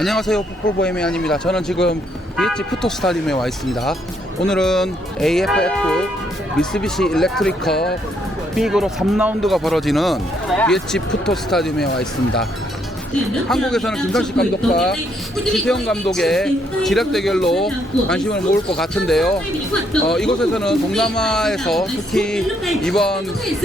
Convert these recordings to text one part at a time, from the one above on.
안녕하세요, 풋볼보헤미안입니다. 저는 지금 BH 푸토스타디움에 와 있습니다. 오늘은 AFF 미쓰비시 일렉트리커 빅으로 3라운드가 벌어지는 BH 푸토스타디움에 와 있습니다. 한국에서는 김상식 감독과 신태용 감독의 지략 대결로 관심을 모을 것 같은데요. 이곳에서는 동남아에서 특히 이번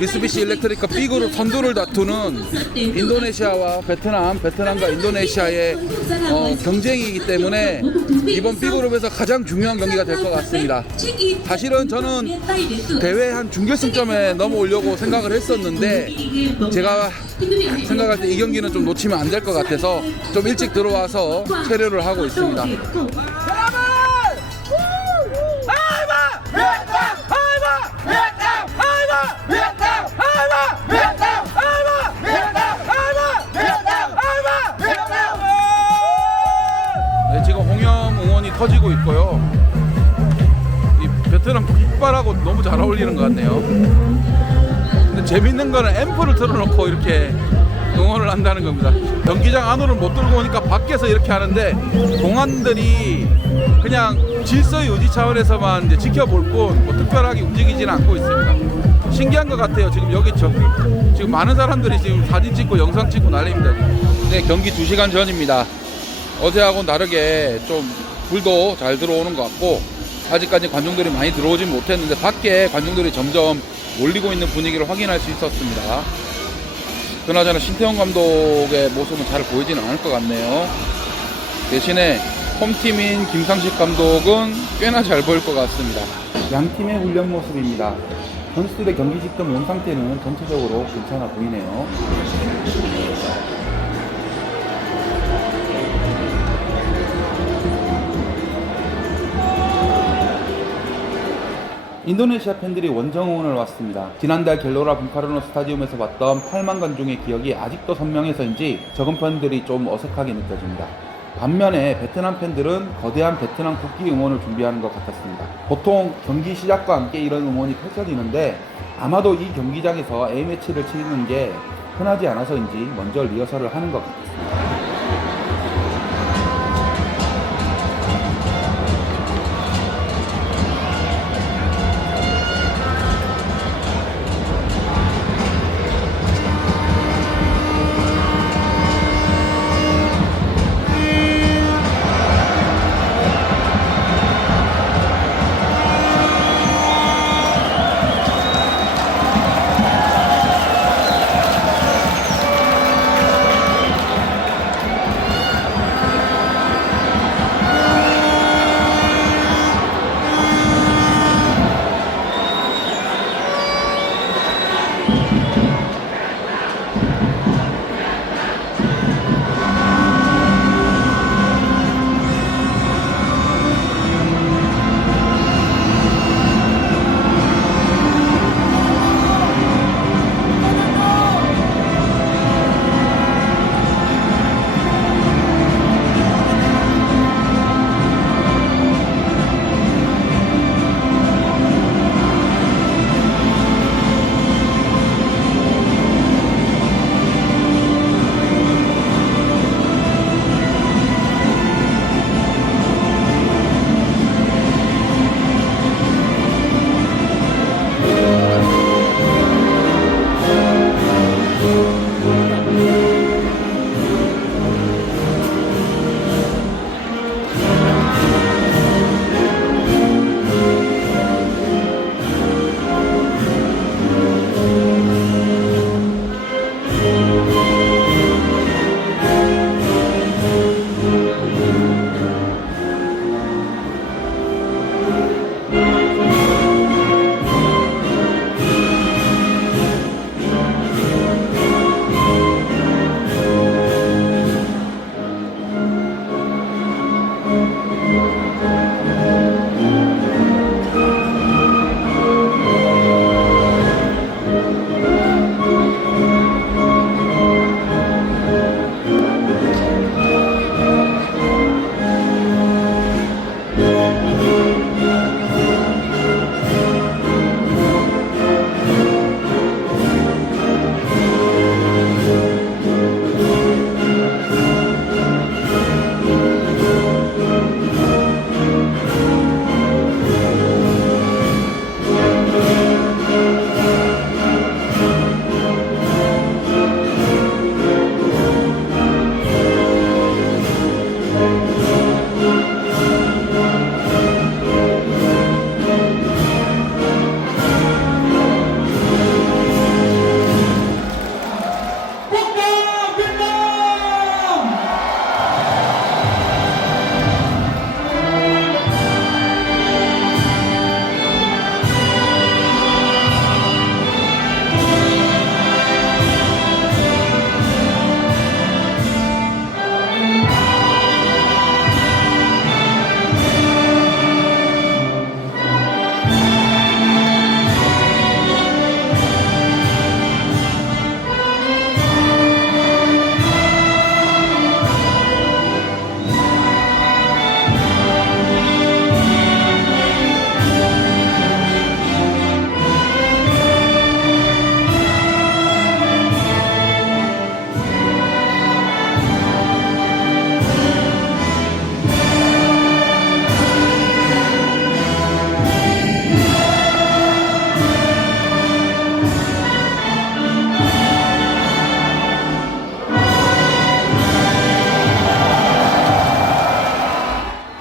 미쓰비시 일렉트리커 빅으로 선두를 다투는 인도네시아와 베트남과 인도네시아의 경쟁이기 때문에 이번 B그룹에서 가장 중요한 경기가 될 것 같습니다. 사실은 저는 대회 한 준결승점에 넘어오려고 생각을 했었는데 제가 생각할 때 이 경기는 좀 놓치면 안 될 것 같아서 좀 일찍 들어와서 체류를 하고 있습니다. 네, 지금 홍염 응원이 터지고 있고요. 이 베트남 깃발하고 너무 잘 어울리는 것 같네요. 근데 재밌는 거는 앰프를 틀어놓고 이렇게 응원을 한다는 겁니다. 경기장 안으로 못 들고 오니까 밖에서 이렇게 하는데 공안들이 그냥 질서 유지 차원에서만 이제 지켜볼 뿐 뭐 특별하게 움직이지는 않고 있습니다. 신기한 것 같아요. 지금 여기 지금 많은 사람들이 지금 사진 찍고 영상 찍고 난립니다. 네, 경기 2시간 전입니다. 어제하고는 다르게 좀 불도 잘 들어오는 것 같고 아직까지 관중들이 많이 들어오진 못했는데 밖에 관중들이 점점 몰리고 있는 분위기를 확인할 수 있었습니다. 그나저나 신태용 감독의 모습은 잘 보이지는 않을 것 같네요. 대신에 홈팀인 김상식 감독은 꽤나 잘 보일 것 같습니다. 양 팀의 훈련 모습입니다. 선수들의 경기 직전 몸 상태는 전체적으로 괜찮아 보이네요. 인도네시아 팬들이 원정 응원을 왔습니다. 지난달 갤로라 붕카르노 스타디움에서 봤던 8만 관중의 기억이 아직도 선명해서인지 적은 팬들이 좀 어색하게 느껴집니다. 반면에 베트남 팬들은 거대한 베트남 국기 응원을 준비하는 것 같았습니다. 보통 경기 시작과 함께 이런 응원이 펼쳐지는데 아마도 이 경기장에서 A매치를 치르는 게 흔하지 않아서인지 먼저 리허설을 하는 것 같았습니다.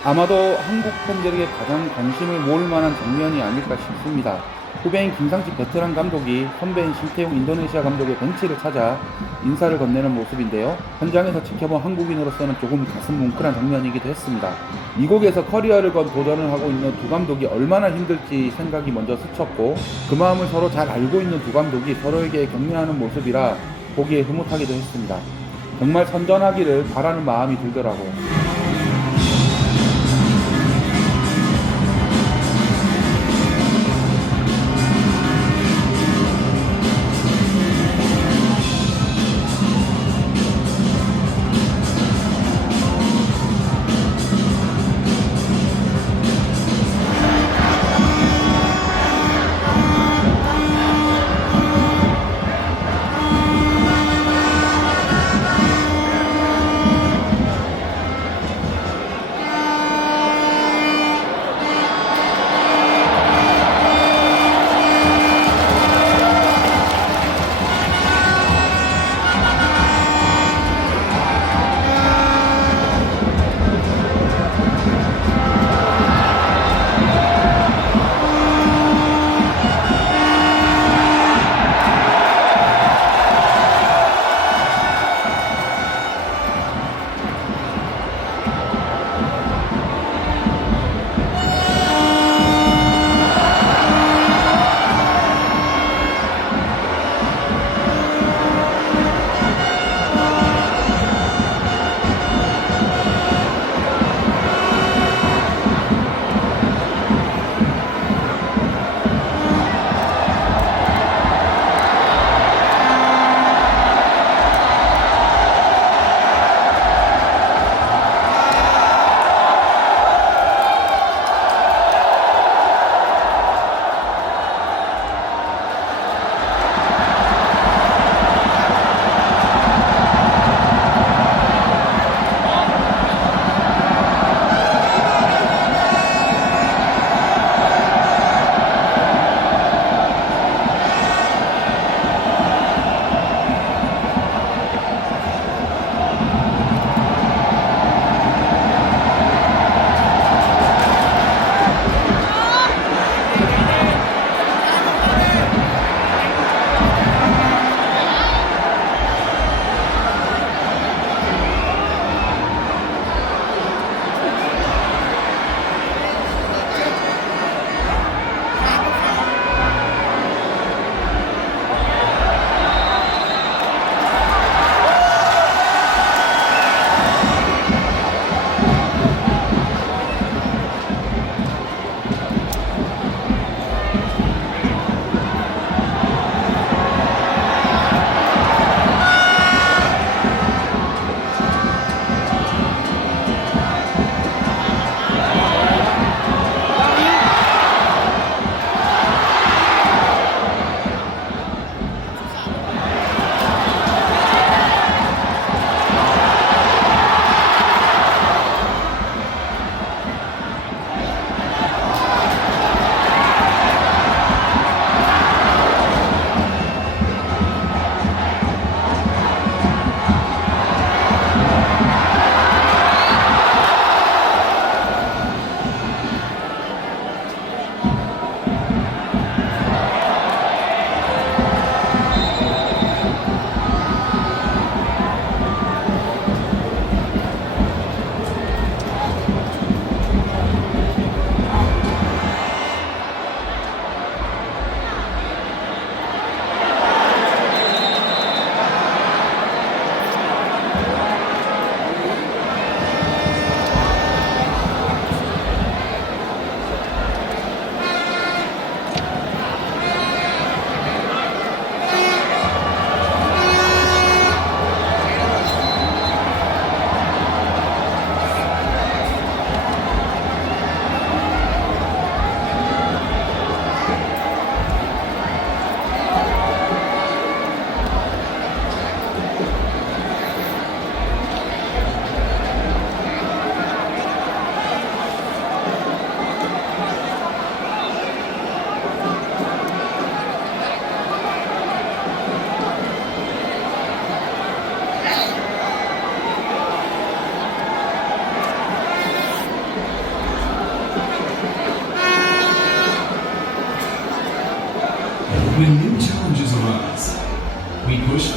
아마도 한국 팬들에게 가장 관심을 모을 만한 장면이 아닐까 싶습니다. 후배인 김상식 베테랑 감독이 선배인 신태용 인도네시아 감독의 벤치를 찾아 인사를 건네는 모습인데요. 현장에서 지켜본 한국인으로서는 조금 가슴 뭉클한 장면이기도 했습니다. 미국에서 커리어를 건 도전을 하고 있는 두 감독이 얼마나 힘들지 생각이 먼저 스쳤고, 그 마음을 서로 잘 알고 있는 두 감독이 서로에게 격려하는 모습이라 보기에 흐뭇하기도 했습니다. 정말 선전하기를 바라는 마음이 들더라고요.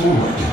forward.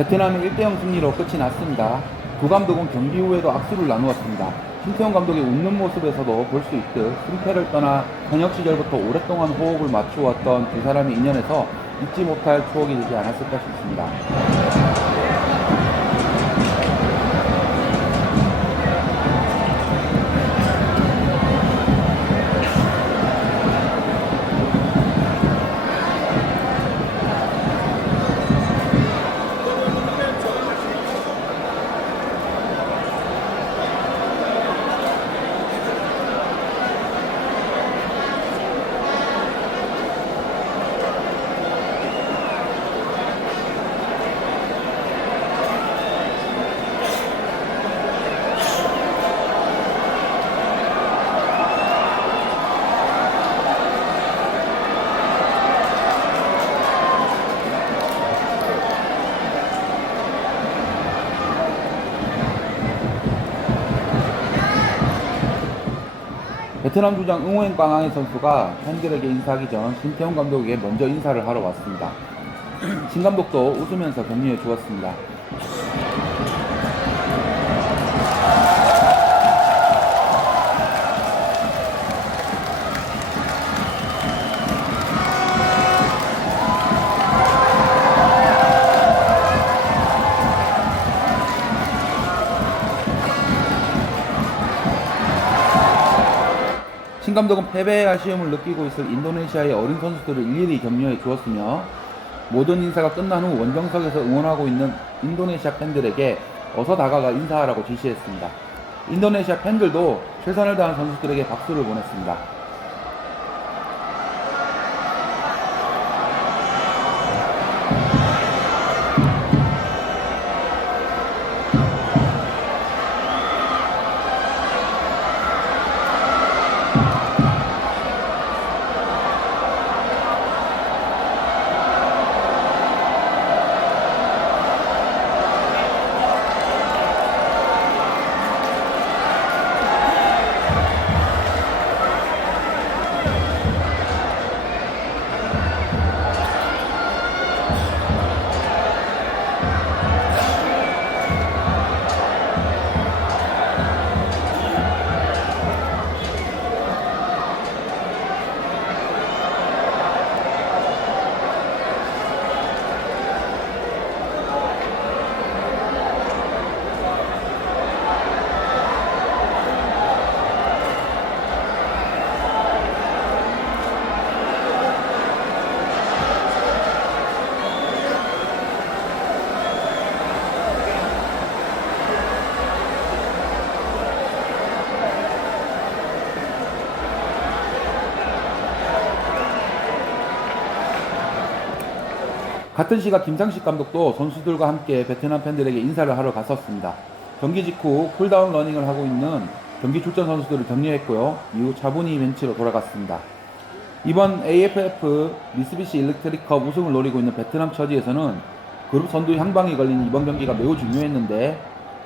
베트남의 1대0 승리로 끝이 났습니다. 두 감독은 경기 후에도 악수를 나누었습니다. 신태용 감독의 웃는 모습에서도 볼 수 있듯 승패를 떠나 현역 시절부터 오랫동안 호흡을 맞추었던 두 사람의 인연에서 잊지 못할 추억이 되지 않았을까 싶습니다. 베트남 주장 응호엔 꽝앙의 선수가 팬들에게 인사하기 전 신태용 감독에게 먼저 인사를 하러 왔습니다. 신 감독도 웃으면서 격려해 주었습니다. 신 감독은 패배의 아쉬움을 느끼고 있을 인도네시아의 어린 선수들을 일일이 격려해 주었으며 모든 인사가 끝난 후 원정석에서 응원하고 있는 인도네시아 팬들에게 어서 다가가 인사하라고 지시했습니다. 인도네시아 팬들도 최선을 다한 선수들에게 박수를 보냈습니다. 같은 시각 김상식 감독도 선수들과 함께 베트남 팬들에게 인사를 하러 갔었습니다. 경기 직후 쿨다운 러닝을 하고 있는 경기 출전 선수들을 격려했고요. 이후 차분히 벤치로 돌아갔습니다. 이번 AFF 미쓰비시 일렉트릭컵 우승을 노리고 있는 베트남 처지에서는 그룹 선두 향방이 걸린 이번 경기가 매우 중요했는데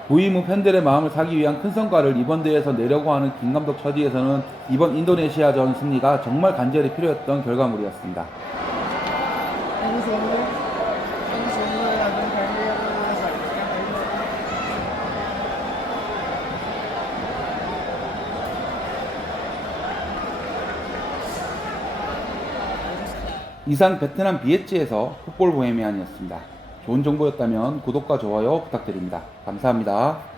부임 후 팬들의 마음을 사기 위한 큰 성과를 이번 대회에서 내려고 하는 김 감독 처지에서는 이번 인도네시아전 승리가 정말 간절히 필요했던 결과물이었습니다. Anh xuống đi. Anh xuống rồi là bên cái em giải em ấy nữa. 이상 베트남 비에츠에서 풋볼 보헤미안이었습니다. 좋은 정보였다면 구독과 좋아요 부탁드립니다. 감사합니다.